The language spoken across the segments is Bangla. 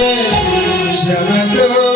bien, ya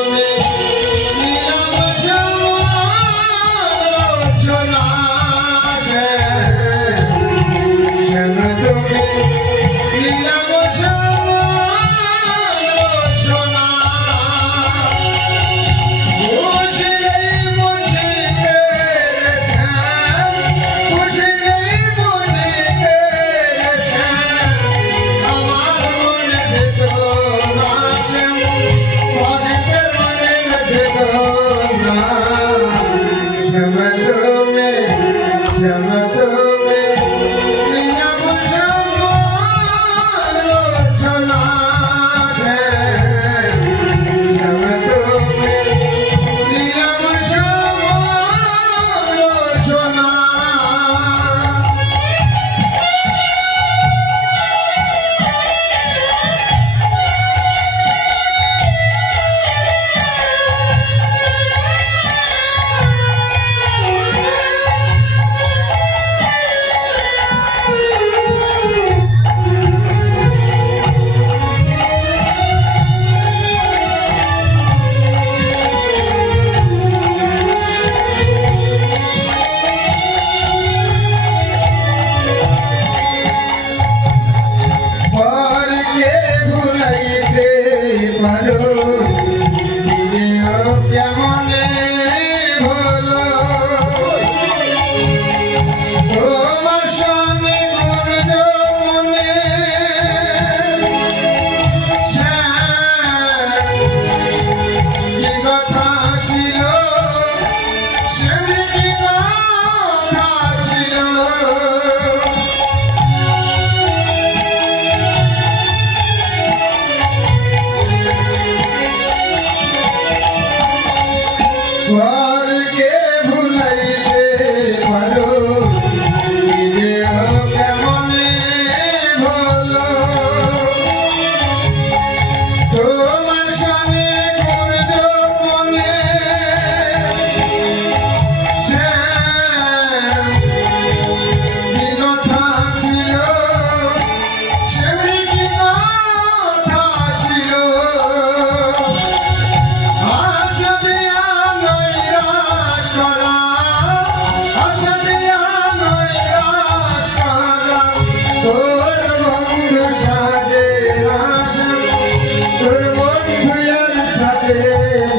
পাইতে পারো।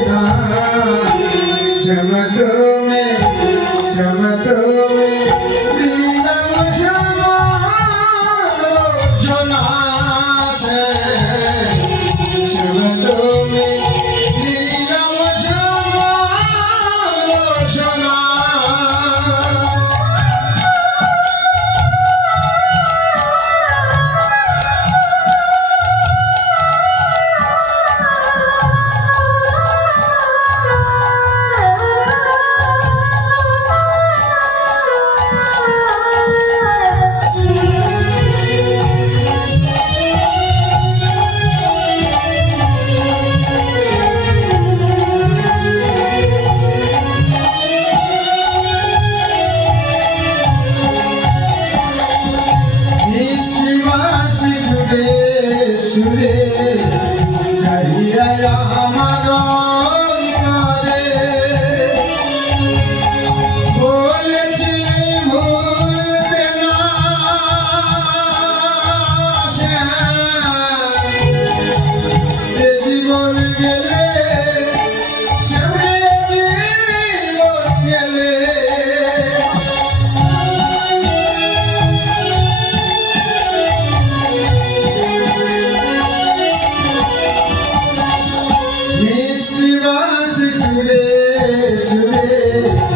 না শ্যামা সুরে শিবা শিশুরে সুরে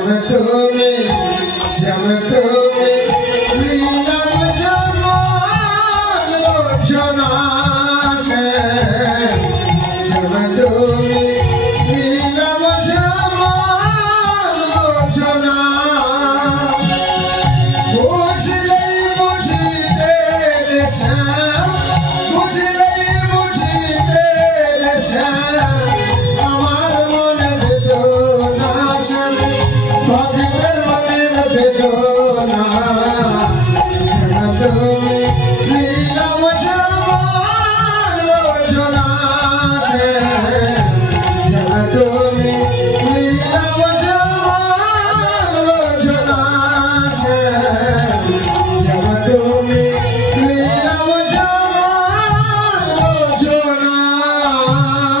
শ্যাম তুমি শ্যাম তুমি